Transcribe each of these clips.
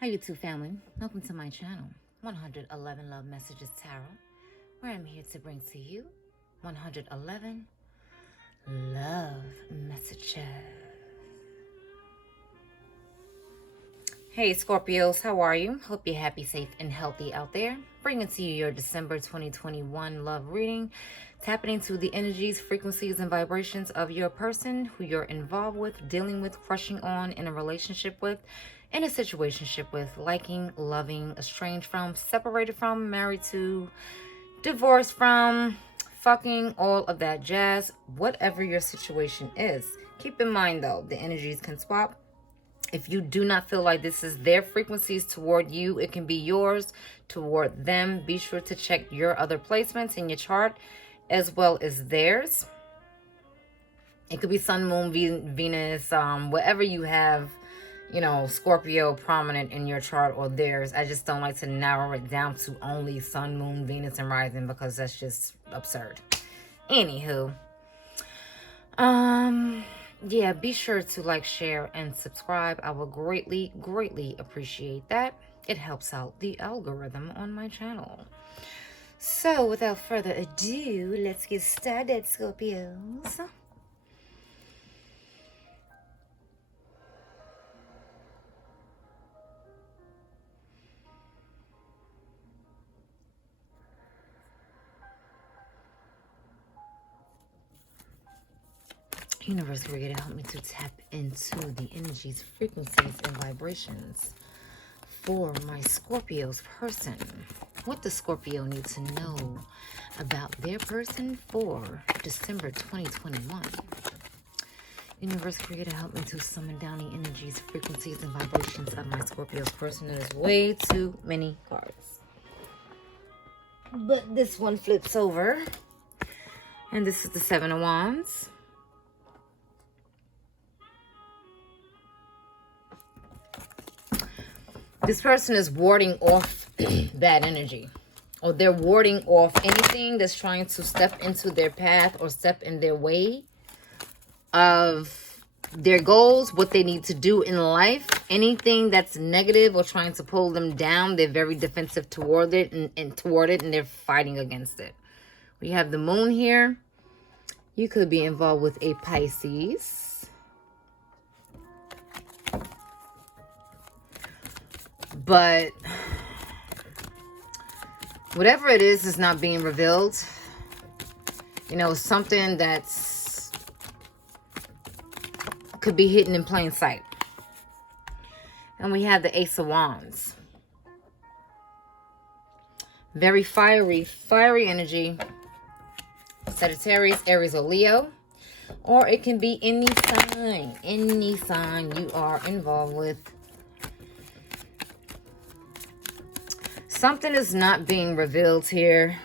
Hi YouTube family, welcome to my channel, 111 Love Messages Tarot, where I'm here to bring to you 111 Love Messages. Hey Scorpios, how are you? Hope you're happy, safe, and healthy out there. Bringing to you your December 2021 love reading, tapping into the energies, frequencies, and vibrations of your person who you're involved with, dealing with, crushing on, in a relationship with, in a situationship with, liking, loving, estranged from, separated from, married to, divorced from, fucking, all of that jazz. Whatever your situation is, keep in mind though, the energies can swap. If you do not feel like this is their frequencies toward you, it can be yours toward them. Be sure to check your other placements in your chart as well as theirs. It could be Sun, Moon, Venus, whatever you have, you know, Scorpio prominent in your chart or theirs. I just don't like to narrow it down to only Sun, Moon, Venus, and Rising because that's just absurd. Anywho, yeah, be sure to like, share, and subscribe. I will greatly appreciate that. It helps out the algorithm on my channel. So without further ado, let's get started, Scorpios. Universe, we're going to help me to tap into the energies, frequencies, and vibrations for my Scorpio's person. What does Scorpio need to know about their person for December 2021? Universe, creator, help me to summon down the energies, frequencies, and vibrations of my Scorpio's person. There's way too many cards. But this one flips over. And this is the Seven of Wands. This person is warding off bad energy, or they're warding off anything that's trying to step into their path or step in their way of their goals, what they need to do in life. Anything that's negative or trying to pull them down, they're very defensive toward it and they're fighting against it. We have the moon here. You could be involved with a Pisces. But whatever it is not being revealed. You know, something that's could be hidden in plain sight. And we have the Ace of Wands. Very fiery energy. Sagittarius, Aries, or Leo. Or it can be any sign you are involved with. Something is not being revealed here.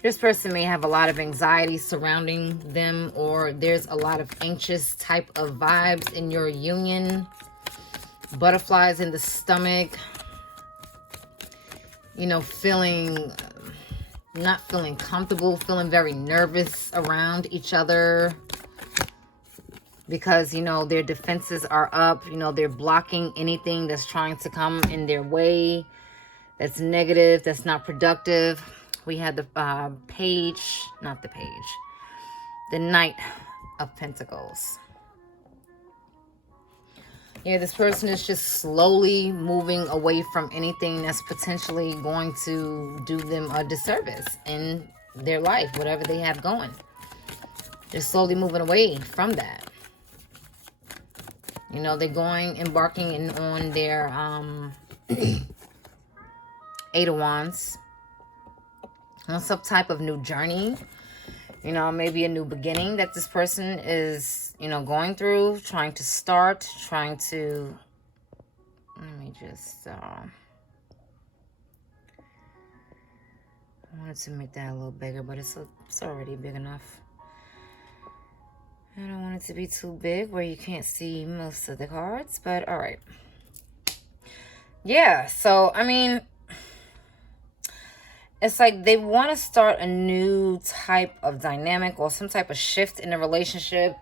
This person may have a lot of anxiety surrounding them, or there's a lot of anxious type of vibes in your union. Butterflies in the stomach. You know, not feeling comfortable, feeling very nervous around each other. Because, you know, their defenses are up. You know, they're blocking anything that's trying to come in their way. That's negative, that's not productive. We had the the Knight of Pentacles. Yeah, this person is just slowly moving away from anything that's potentially going to do them a disservice in their life, whatever they have going. They're slowly moving away from that. You know, they're embarking on their Eight of Wands, on some type of new journey, you know, maybe a new beginning that this person is, you know, going through, trying to let me just, I wanted to make that a little bigger, but it's already big enough. I don't want it to be too big where you can't see most of the cards, but all right. Yeah, so, I mean, it's like they want to start a new type of dynamic or some type of shift in the relationship.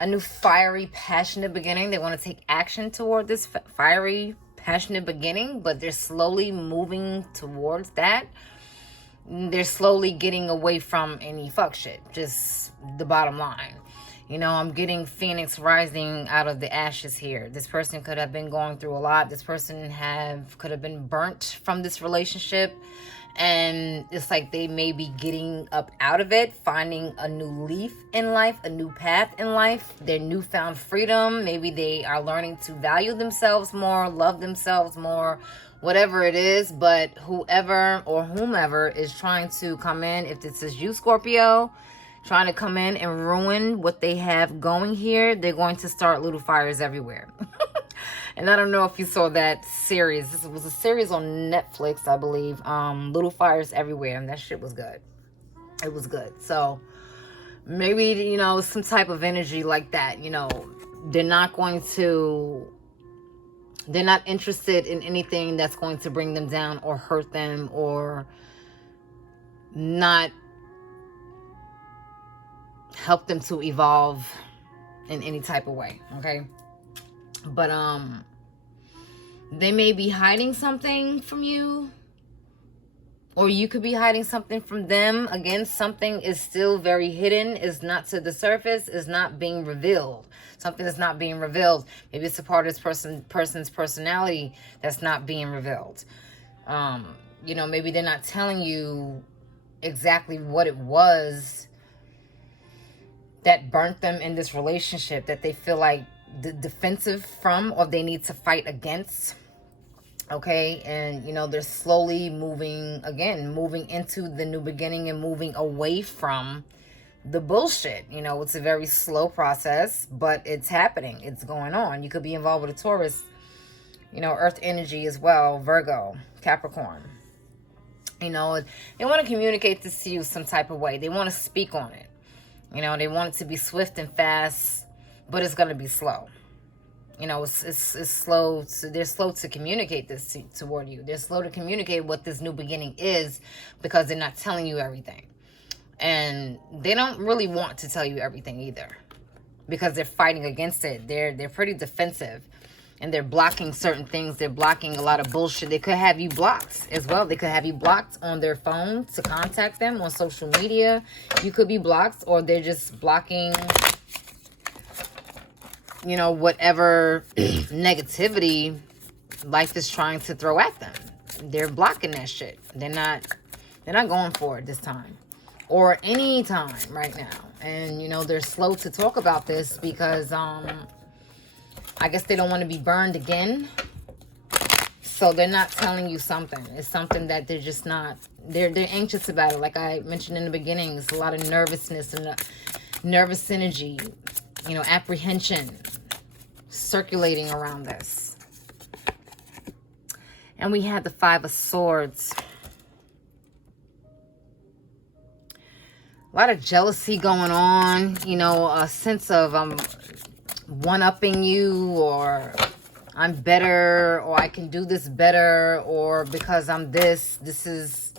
A new fiery, passionate beginning. They want to take action toward this fiery, passionate beginning, but they're slowly moving towards that. They're slowly getting away from any fuck shit. Just the bottom line. You know, I'm getting Phoenix rising out of the ashes here. This person could have been going through a lot. This person could have been burnt from this relationship. And it's like they may be getting up out of it, finding a new leaf in life, a new path in life, their newfound freedom. Maybe they are learning to value themselves more, love themselves more, whatever it is. But whoever or whomever is trying to come in, if this is you, Scorpio, trying to come in and ruin what they have going here, they're going to start little fires everywhere. And I don't know if you saw that series. This was a series on Netflix, I believe. Little Fires Everywhere. And that shit was good. It was good. So maybe, you know, some type of energy like that. You know, they're not interested in anything that's going to bring them down or hurt them or not help them to evolve in any type of way. Okay. But they may be hiding something from you, or you could be hiding something from them. Again, something is still very hidden, is not to the surface, is not being revealed. Something is not being revealed. Maybe it's a part of this person's personality that's not being revealed. You know, maybe they're not telling you exactly what it was that burnt them in this relationship, that they feel like the defensive from, or they need to fight against. Okay. And you know, they're slowly moving into the new beginning and moving away from the bullshit. You know, it's a very slow process, but it's happening. It's going on. You could be involved with a Taurus, you know, earth energy as well, Virgo, Capricorn. You know, they want to communicate this to you some type of way. They want to speak on it. You know, they want it to be swift and fast, but it's going to be slow. You know, it's slow. They're slow to communicate this toward you. They're slow to communicate what this new beginning is because they're not telling you everything. And they don't really want to tell you everything either because they're fighting against it. They're pretty defensive and they're blocking certain things. They're blocking a lot of bullshit. They could have you blocked as well. They could have you blocked on their phone to contact them on social media. You could be blocked, or they're just blocking, you know, whatever negativity life is trying to throw at them. They're blocking that shit. They're not going for it this time or any time right now. And, you know, they're slow to talk about this because, I guess they don't want to be burned again. So they're not telling you something. It's something that they're just not, they're anxious about it. Like I mentioned in the beginning, it's a lot of nervousness and nervous energy, you know, apprehension circulating around this. And we had the Five of Swords. A lot of jealousy going on, you know, a sense of one-upping you, or I'm better, or I can do this better, or because I'm this is,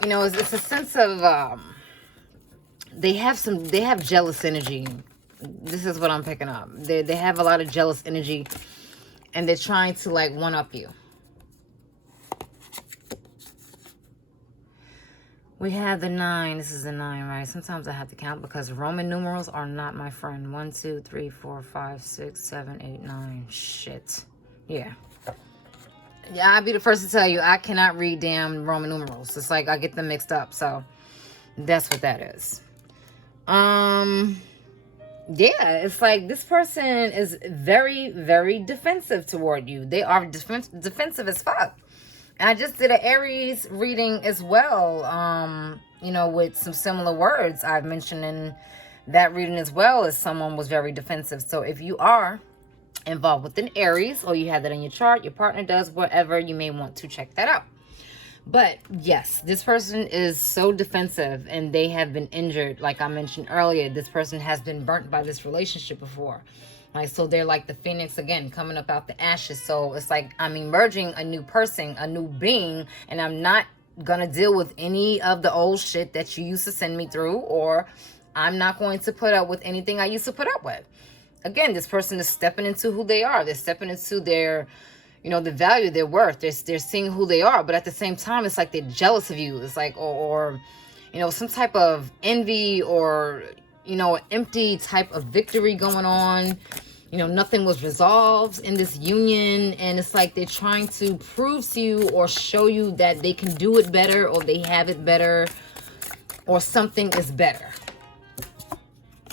you know, it's a sense of they have jealous energy. This is what I'm picking up. They have a lot of jealous energy, and they're trying to like one-up you. We have the 9. This is the 9, right? Sometimes I have to count because Roman numerals are not my friend. 1, 2, 3, 4, 5, 6, 7, 8, 9. Shit. Yeah. Yeah, I'll be the first to tell you, I cannot read damn Roman numerals. It's like I get them mixed up. So that's what that is. Yeah, it's like this person is very, very defensive toward you. They are defensive as fuck. And I just did an Aries reading as well, you know, with some similar words I've mentioned in that reading as well, as someone was very defensive. So if you are involved with an Aries, or you have that in your chart, your partner does, whatever, you may want to check that out. But yes, this person is so defensive and they have been injured. Like I mentioned earlier, this person has been burnt by this relationship before. Right, so they're like the phoenix again, coming up out the ashes. So it's like I'm emerging a new person, a new being, and I'm not gonna deal with any of the old shit that you used to send me through, or I'm not going to put up with anything I used to put up with. again, this person is stepping into who they are. They're stepping into their, the value, their worth. They're seeing who they are. But at the same time, it's like they're jealous of you. It's like, or some type of envy or, an empty type of victory going on. Nothing was resolved in this union. And it's like they're trying to prove to you or show you that they can do it better, or they have it better, or something is better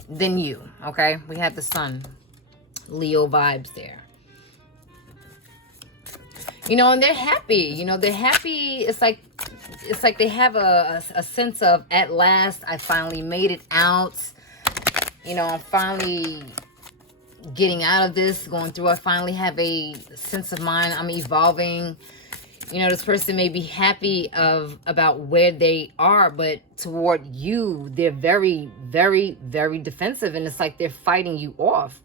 than you. Okay, we have the sun, Leo vibes there. And they're happy. They're happy. It's like they have a sense of, at last I finally made it out. I'm finally getting out of this, going through. I finally have a sense of mind. I'm evolving. This person may be happy about where they are, but toward you, they're very, very, very defensive. And it's like they're fighting you off.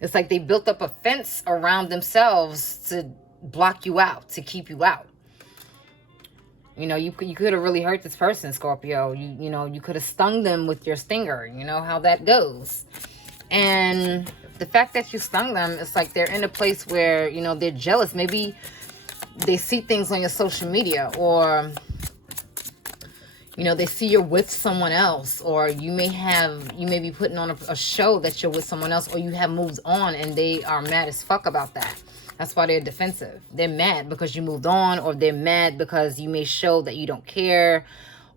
It's like they built up a fence around themselves to block you out, to keep you out. You could have really hurt this person, Scorpio. You could have stung them with your stinger. You know how that goes. And the fact that you stung them, it's like they're in a place where, they're jealous. Maybe they see things on your social media, or, they see you're with someone else, or you may be putting on a show that you're with someone else, or you have moved on, and they are mad as fuck about that. That's why they're defensive. They're mad because you moved on, or they're mad because you may show that you don't care,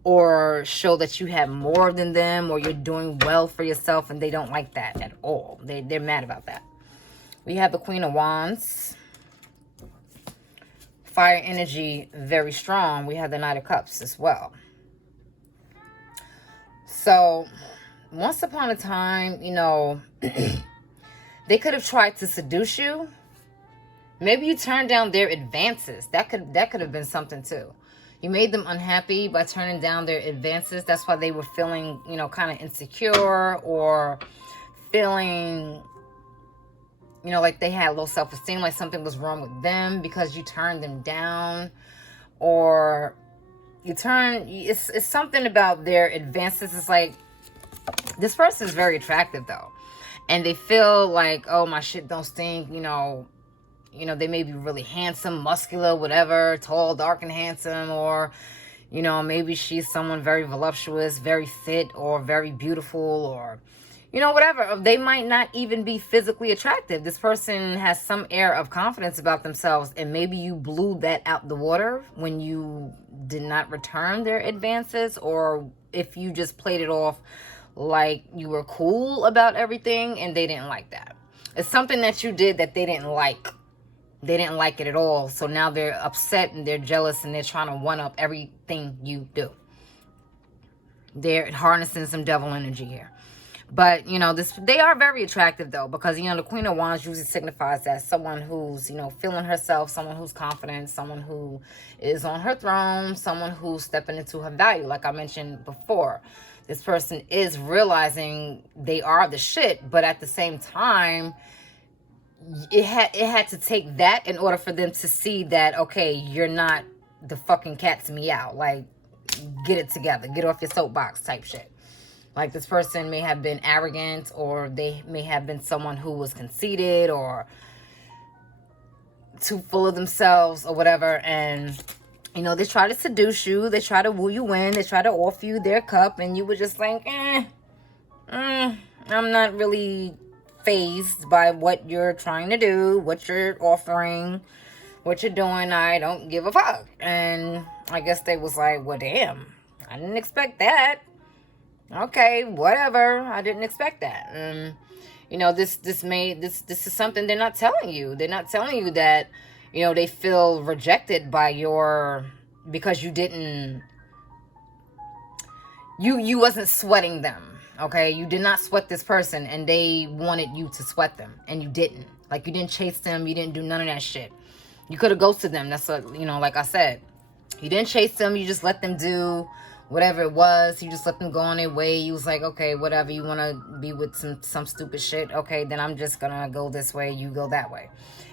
or show that you have more than them, or you're doing well for yourself, and they don't like that at all. They're mad about that. We have the Queen of Wands. Fire energy, very strong. We have the Knight of Cups as well. So, once upon a time, they could have tried to seduce you. Maybe you turned down their advances. That could have been something too. You made them unhappy by turning down their advances. That's why they were feeling, kind of insecure, or feeling, like they had low self-esteem, like something was wrong with them because you turned them down. Or it's something about their advances. It's like, this person is very attractive though. And they feel like, oh, my shit don't stink, they may be really handsome, muscular, whatever, tall, dark, and handsome, or, maybe she's someone very voluptuous, very fit, or very beautiful, or, whatever. They might not even be physically attractive. This person has some air of confidence about themselves, and maybe you blew that out the water when you did not return their advances, or if you just played it off like you were cool about everything, and they didn't like that. It's something that you did that they didn't like. They didn't like it at all. So now they're upset and they're jealous, and they're trying to one-up everything you do. They're harnessing some devil energy here. But, they are very attractive though, because, the Queen of Wands usually signifies that someone who's, feeling herself, someone who's confident, someone who is on her throne, someone who's stepping into her value. Like I mentioned before, this person is realizing they are the shit, but at the same time, it had to take that in order for them to see that, okay, you're not the fucking cat's meow. Like, get it together. Get off your soapbox type shit. Like, this person may have been arrogant, or they may have been someone who was conceited or too full of themselves or whatever. And, they try to seduce you. They try to woo you in. They try to offer you their cup. And you were just like, I'm not really phased by what you're trying to do, what you're offering, what you're doing. I don't give a fuck. And I guess they was like, well, damn, I didn't expect that. Okay, whatever. I didn't expect that. And this is something they're not telling you. They're not telling you that, they feel rejected by because you didn't, you wasn't sweating them. Okay, you did not sweat this person, and they wanted you to sweat them, and you didn't. Like, you didn't chase them. You didn't do none of that shit. You could have ghosted them. That's what, like I said. You didn't chase them. You just let them do whatever it was. You just let them go on their way. You was like, okay, whatever. You want to be with some stupid shit. Okay, then I'm just going to go this way. You go that way.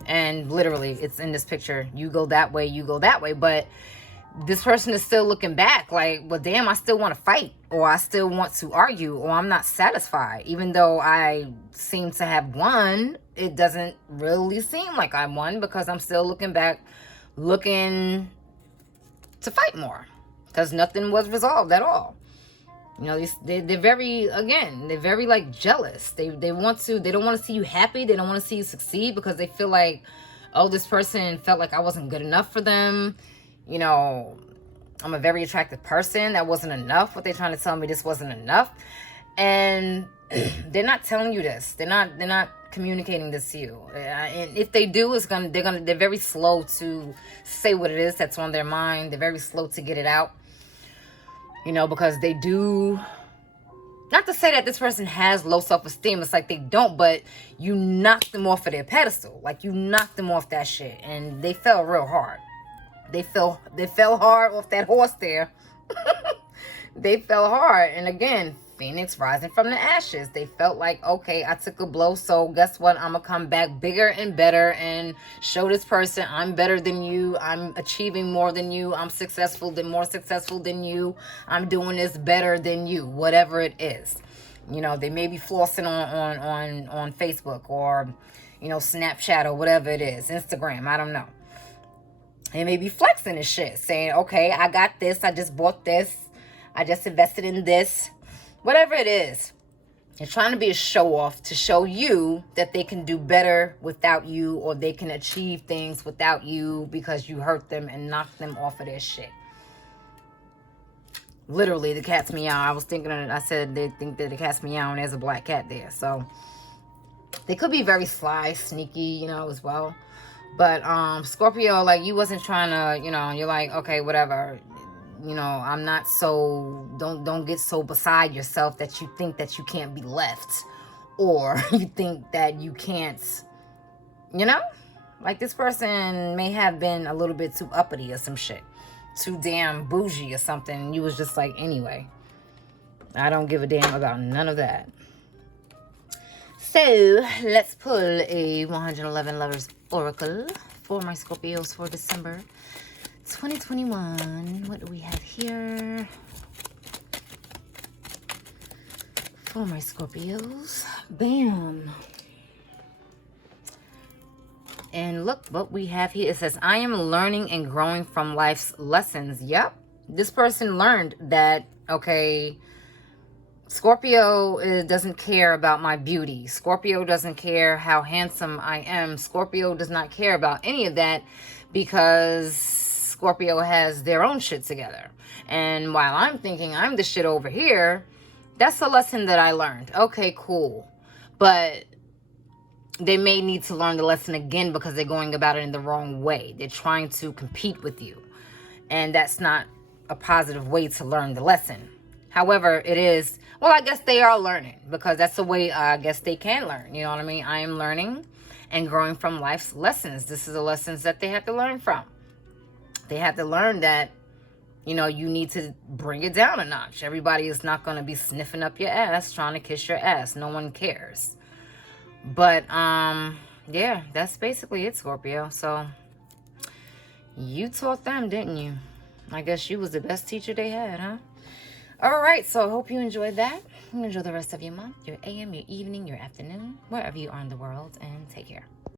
And literally, it's in this picture. You go that way. You go that way. But this person is still looking back like, well, damn, I still want to fight, or I still want to argue, or I'm not satisfied. Even though I seem to have won, it doesn't really seem like I won, because I'm still looking back, looking to fight more, because nothing was resolved at all. You know, they're very, again, they're very like jealous. They don't want to see you happy. They don't want to see you succeed, because they feel like, oh, this person felt like I wasn't good enough for them. You know, I'm a very attractive person. That wasn't enough. What they're trying to tell me, this wasn't enough. And they're not telling you this. They're not communicating this to you. And if they do, they're very slow to say what it is that's on their mind. They're very slow to get it out. You know, because they do, not to say that this person has low self-esteem. It's like they don't, but you knocked them off of their pedestal. Like, you knocked them off that shit, and they fell real hard. They fell hard off that horse there. They fell hard. And again, Phoenix rising from the ashes. They felt like, okay, I took a blow, so guess what? I'm going to come back bigger and better and show this person I'm better than you. I'm achieving more than you. I'm more successful than you. I'm doing this better than you, whatever it is. You know, they may be flossing on Facebook, or, you know, Snapchat, or whatever it is, Instagram, I don't know. They may be flexing and shit, saying, okay, I got this, I just bought this, I just invested in this. Whatever it is, they're trying to be a show-off to show you that they can do better without you, or they can achieve things without you, because you hurt them and knocked them off of their shit. Literally, the cat's meow. I was thinking, I said they think that the cat's meow and there's a black cat there. So they could be very sly, sneaky, you know, as well. But Scorpio, like, you wasn't trying to, you know, you're like, okay, whatever. You know, I'm not so, don't get so beside yourself that you think that you can't be left, or you think that you can't, you know, like, this person may have been a little bit too uppity or some shit, too damn bougie or something. You was just like, anyway, I don't give a damn about none of that. So let's pull a 111 Lovers Oracle for my Scorpios for December 2021. What do we have here for my Scorpios? Bam. And look what we have here. It says, I am learning and growing from life's lessons. Yep. This person learned that, okay, Scorpio doesn't care about my beauty. Scorpio doesn't care how handsome I am. Scorpio does not care about any of that, because Scorpio has their own shit together. And while I'm thinking I'm the shit over here, that's a lesson that I learned. Okay, cool. But they may need to learn the lesson again, because they're going about it in the wrong way. They're trying to compete with you. And that's not a positive way to learn the lesson. However, it is, well, I guess they are learning, because that's the way I guess they can learn. You know what I mean? I am learning and growing from life's lessons. This is the lessons that they have to learn from. They have to learn that, you know, you need to bring it down a notch. Everybody is not going to be sniffing up your ass, trying to kiss your ass. No one cares. But, yeah, that's basically it, Scorpio. So, you taught them, didn't you? I guess you was the best teacher they had, huh? All right, so I hope you enjoyed that. Enjoy the rest of your month, your AM, your evening, your afternoon, wherever you are in the world, and take care.